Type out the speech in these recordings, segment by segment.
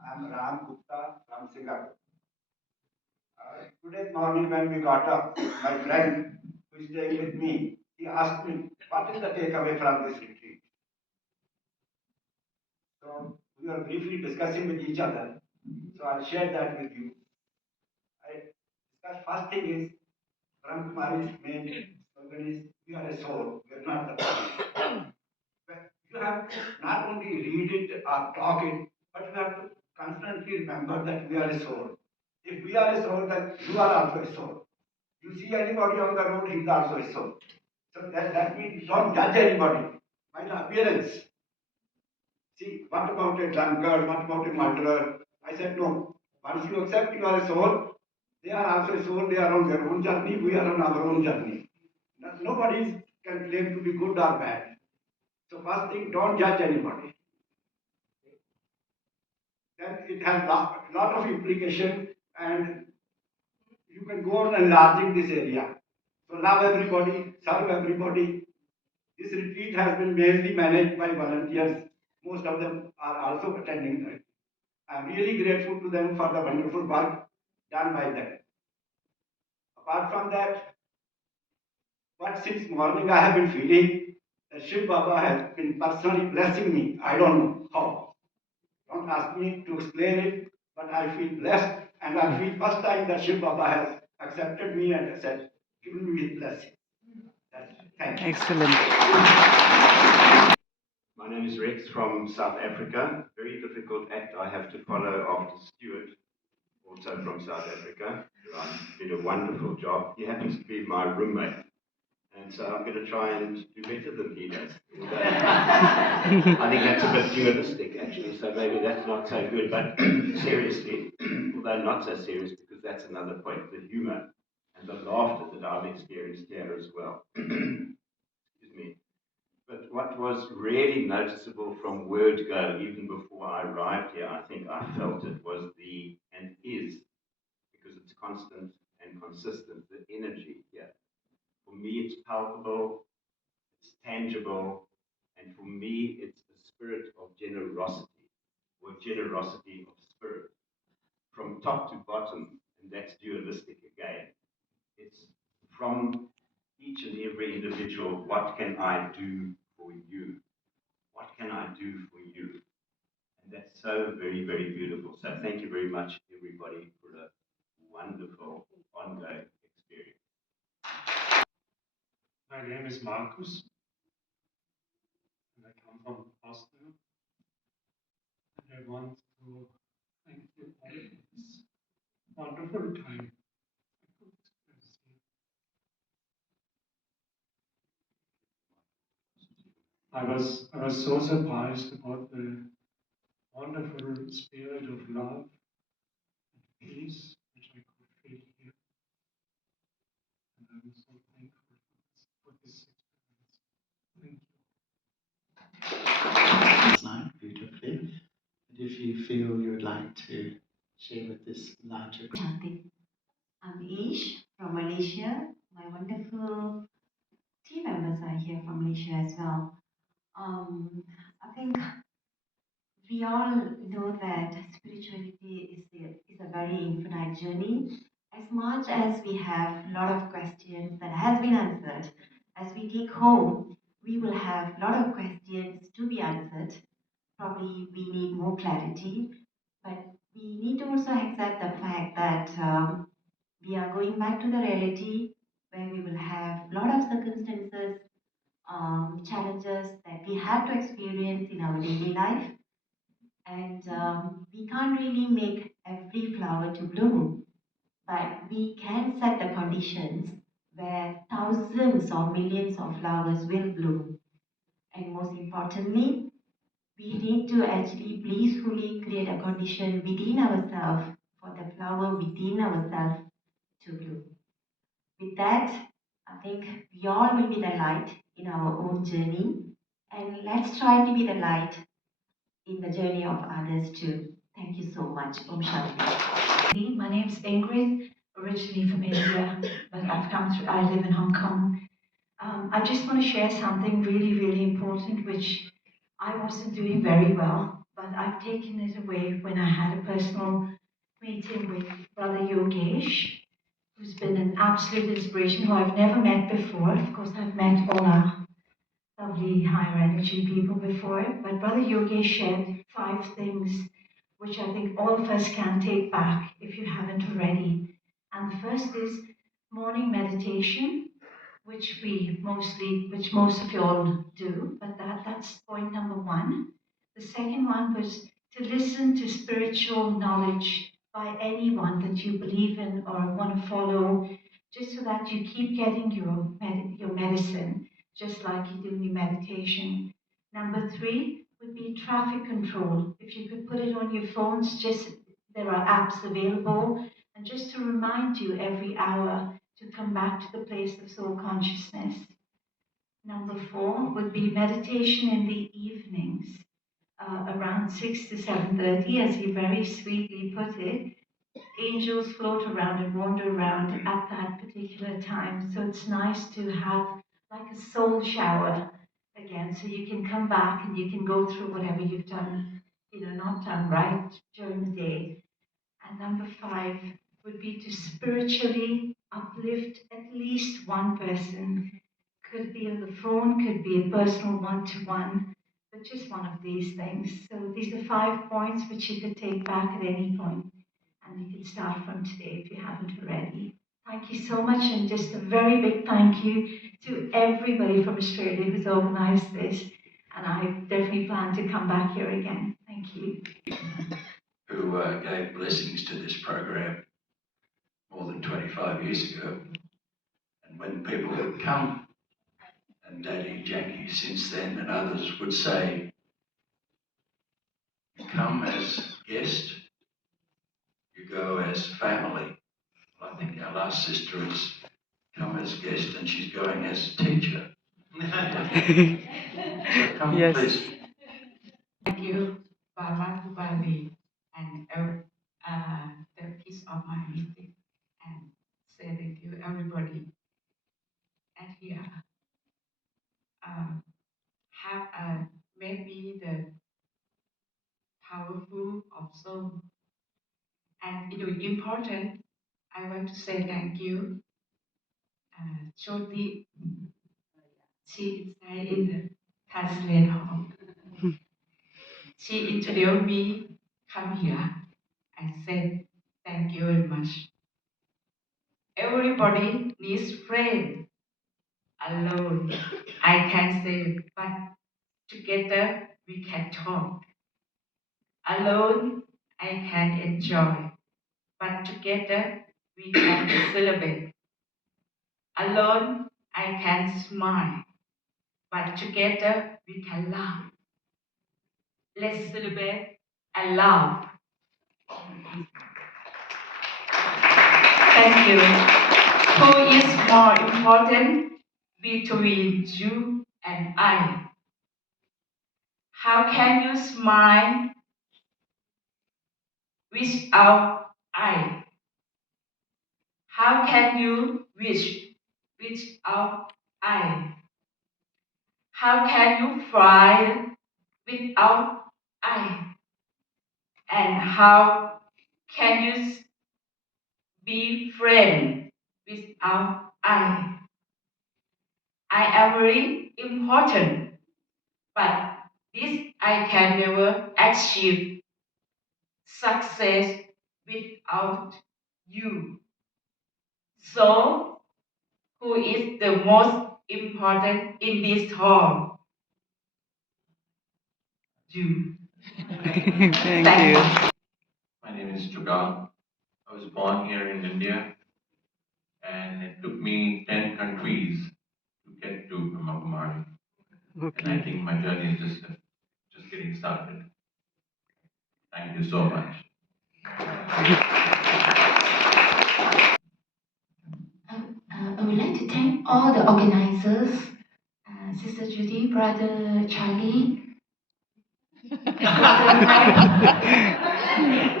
I'm Ram Gupta from Singapore. Today morning when we got up, my friend who is staying with me, he asked me, what is the takeaway from this retreat? So we were briefly discussing with each other. So I'll share that with you. I discussed first thing is Bramha Kumaris' main slogan is we are a soul, we are not the body. But you have to not only read it or talk it, but you have to constantly remember that we are a soul. If we are a soul, then you are also a soul. You see anybody on the road, he is also a soul. So that means don't judge anybody by the appearance. See, what about a drunkard? What about a murderer? I said, no. Once you accept you are a soul, they are also a soul, they are on their own journey, we are on our own journey. Nobody can claim to be good or bad. So, first thing, don't judge anybody. Then it has lot of implication, and you can go on enlarging this area. So, love everybody, serve everybody. This retreat has been mainly managed by volunteers. Most of them are also attending that. I'm really grateful to them for the wonderful work done by them. Apart from that, what since morning I have been feeling that Shiv Baba has been personally blessing me. I don't know how. Don't ask me to explain it, but I feel blessed, and I feel first time that Shiv Baba has accepted me and said, given me his blessing. Thank you. Excellent. My name is Rex from South Africa. Very difficult act I have to follow after Stuart, also from South Africa. Did a wonderful job. He happens to be my roommate. And so I'm going to try and do better than he does. I think that's a bit dualistic, actually, so maybe that's not so good. But seriously, although not so serious, because that's another point, the humor and the laughter that I've experienced here as well. Excuse me. But what was really noticeable from word go, even before I arrived here, I think I felt it was and is, because it's constant and consistent, the energy here. For me, it's palpable, it's tangible, and for me, it's the spirit of generosity, or generosity of spirit, from top to bottom, and that's dualistic again. It's from each and every individual, what can I do for you? What can I do for you? And that's so very, very beautiful. So thank you very much, everybody, for a wonderful ongoing experience. My name is Marcus, and I come from Austria. And I want to thank you all for this wonderful time I could experience here. I was so surprised about the wonderful spirit of love and peace which I could feel here, and I'm so thankful for this experience. Thank you. Tonight beautifully. And if you feel you would like to share with this larger group. I'm Ish from Malaysia. My wonderful team members are here from Malaysia as well. I think we all know that spirituality is a very infinite journey. As much as we have a lot of questions that has been answered, as we take home, we will have a lot of questions to be answered. Probably we need more clarity, but we need to also accept the fact that we are going back to the reality where we will have a lot of circumstances, challenges that we have to experience in our daily life. And we can't really make every flower to bloom, but we can set the conditions where thousands or millions of flowers will bloom. And most importantly, we need to actually blissfully create a condition within ourselves for the flower within ourselves to bloom. With that, I think we all will be the light in our own journey, and let's try to be the light in the journey of others too. Thank you so much. Om Shanti. My name's Ingrid, originally from India, but I live in Hong Kong. I just want to share something really, really important, which I wasn't doing very well, but I've taken it away when I had a personal meeting with Brother Yogesh, who's been an absolute inspiration, who I've never met before. Of course, I've met all our lovely higher energy people before, but Brother Yogesh shared 5 things which I think all of us can take back if you haven't already. And the first is morning meditation, which most of you all do, but that's point number 1. The second one was to listen to spiritual knowledge by anyone that you believe in or want to follow, just so that you keep getting your medicine, just like you do in your meditation. Number 3 would be traffic control. If you could put it on your phones, there are apps available, and just to remind you every hour to come back to the place of soul consciousness. Number 4 would be meditation in the evenings, around 6 to 7:30, as you very sweetly put it. Angels float around and wander around at that particular time, so it's nice to have like a soul shower again, so you can come back and you can go through whatever you've done, not done right during the day. And number 5 would be to spiritually uplift at least one person. Could be on the phone, could be a personal one-to-one, but just one of these things. So these are 5 points which you could take back at any point, and you can start from today if you haven't already. Thank you so much, and just a very big thank you to everybody from Australia who's organised this, and I definitely plan to come back here again. Thank you. Who gave blessings to this program more than 25 years ago. And when people would come, and Daddy Jackie since then and others would say, you come as guest, you go as family. Well, I think our last sister has come as guest and she's going as teacher. So come, yes. Please. Thank you, Bramha Kumaris, and the piece of my meeting, and say thank you everybody at here. Have made me the powerful of soul, and it is important. I want to say thank you, Jyoti. She is there in the translate hall. She introduced me, come here. I said, thank you very much. Everybody needs friends. Alone, I can say, but together we can talk. Alone, I can enjoy, but together we can celebrate. Alone, I can smile, but together we can laugh. Let's celebrate and laugh. Thank you. Who is more important between you and I? How can you smile without I? How can you wish without I? How can you fly without I? And how can you be friend without I? I am very important, but this I can never achieve success without you. So, who is the most important in this hall? You. Thank you. My name is Jugal. I was born here in India, and it took me 10 countries to get to Bramha Kumaris. Okay. And I think my journey is just getting started. Thank you so much. I would like to thank all the organizers, Sister Judy, Brother Charlie,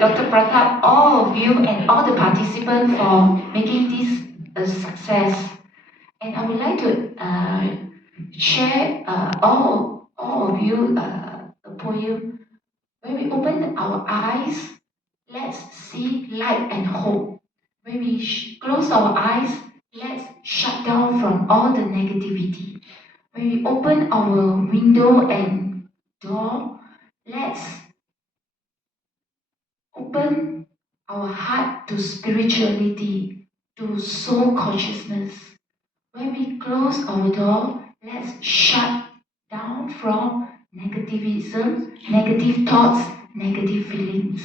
Dr. Dr. Pratap, all of you and all the participants for making this a success. And I would like to share all of you a poem When we open our eyes, let's see light and hope. When we close our eyes, let's shut down from all the negativity. When we open our window and door, let's open our heart to spirituality, to soul consciousness. When we close our door, let's shut down from negativism, negative thoughts, negative feelings.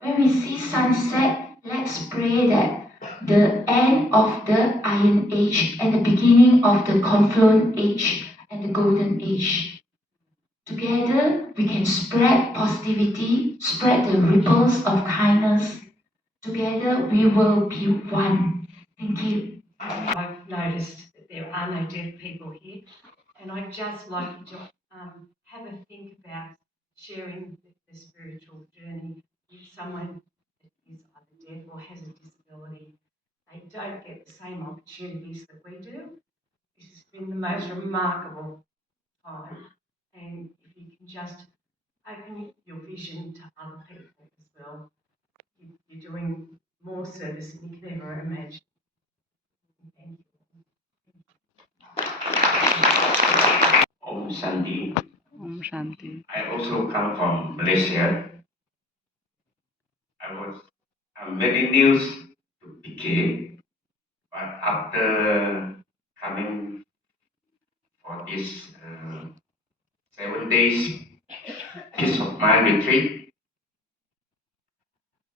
When we see sunset, let's pray that the end of the Iron Age and the beginning of the Confluent Age and the Golden Age. Together, we can spread positivity, spread the ripples of kindness. Together, we will be one. Thank you. I've noticed that there are no deaf people here, and I'd just like you to have a think about sharing the spiritual journey with someone that is either deaf or has a disability. They don't get the same opportunities that we do. This has been the most remarkable time, and if you can just open your vision to other people as well, you're doing more service than you can ever imagine. Thank you. Om Shanti. Om Shanti. I also come from Malaysia. I was very new to PK, but after coming for this 7 days peace of mind retreat,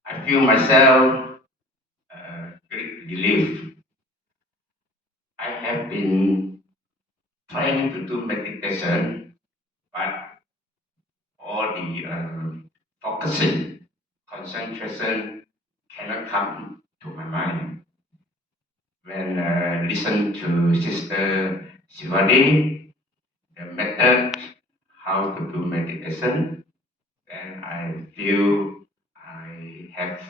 I feel myself great relief. I have been trying to do meditation, but all the focusing, concentration cannot come to my mind. When I listen to Sister Shivadi, the method how to do meditation, then I feel I have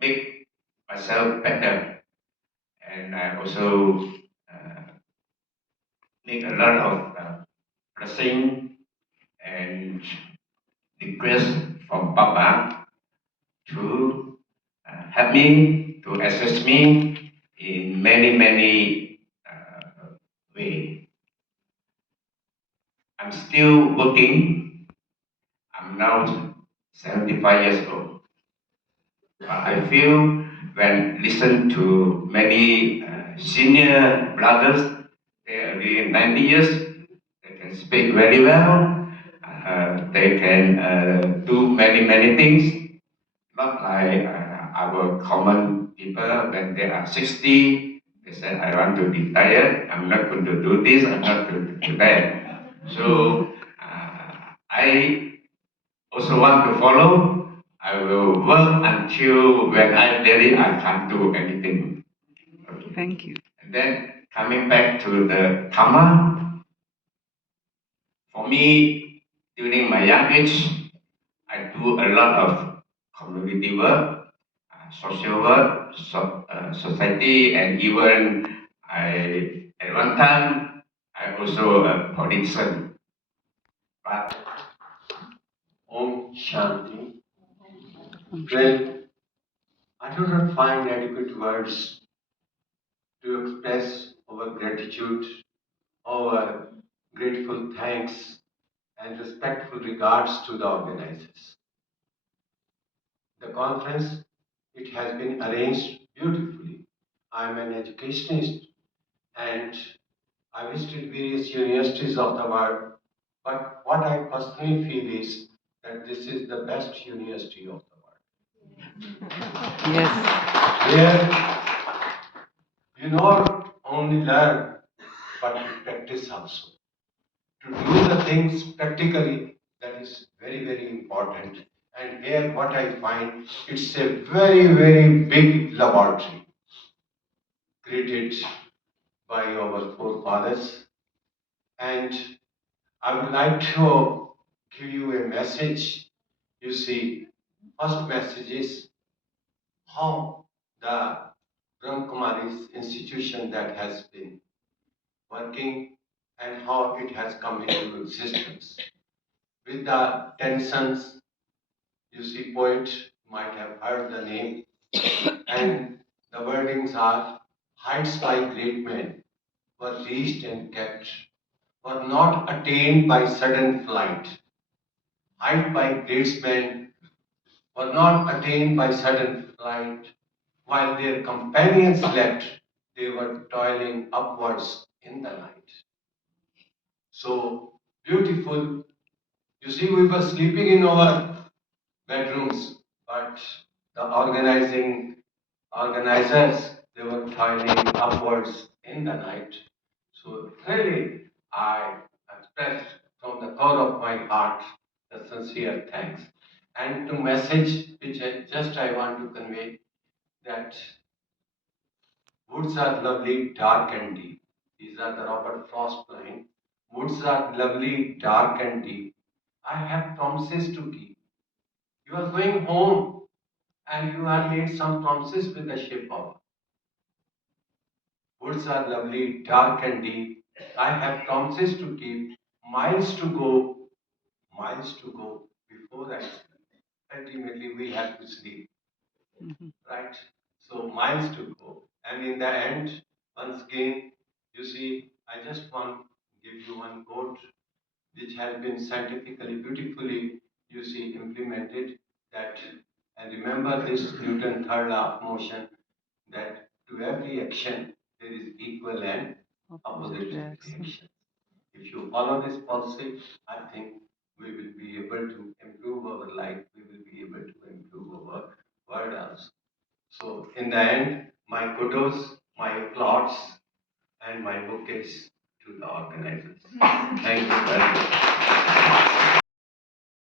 make myself better, and I also make a lot of blessing and request from Papa to help me, to assist me in many ways. I'm still working. I'm now 75 years old. But I feel when listen to many senior brothers, they are really 90 years, they can speak very well, they can do many things, not like our common people when they are 60, they say, I want to retire, I'm not going to do this, I'm not going to do that. So I also want to follow. I will work until when I'm ready, I can't do anything. Okay. Thank you. And then coming back to the karma, for me, during my young age, I do a lot of community work, social work, society, and even at one time, I also a politician. But Om Shanti. Om Shanti. Well, I do not find adequate words to express our gratitude, our grateful thanks, and respectful regards to the organizers. The conference, it has been arranged beautifully. I am an educationist and I visited various universities of the world, but what I personally feel is that this is the best university of the world. Yes. Where you not only learn, but you practice also. To do the things practically, that is very important. And here what I find, it's a very big laboratory created by our forefathers. And I would like to give you a message. You see, first message is how the Bramha Kumaris institution that has been working and how it has come into existence. with the tensions. You see, poet might have heard the name, and the wordings are heights by great men were reached and kept, were not attained by sudden flight. Height by great men were not attained by sudden flight. While their companions slept, they were toiling upwards in the night. So beautiful. You see, we were sleeping in our bedrooms, but the organizers, they were toiling upwards in the night. So really, I express from the core of my heart the sincere thanks. And to message which I want to convey that woods are lovely, dark and deep. These are the Robert Frost line. Woods are lovely, dark and deep. I have promises to keep. You are going home and you have made some promises with the ship of. Woods are lovely, dark and deep. I have promises to keep, miles to go before I sleep. Ultimately, we have to sleep, right? So, miles to go. And in the end, once again, you see, I just want to give you one quote which has been scientifically beautifully, you see, implemented that, and remember this Newton third law of motion, that to every action there is equal and opposite reaction. If you follow this policy, I think we will be able to improve our life, we will be able to improve our world also. So in the end, my kudos, my applause, and my bouquets to the organizers. Thank you very much.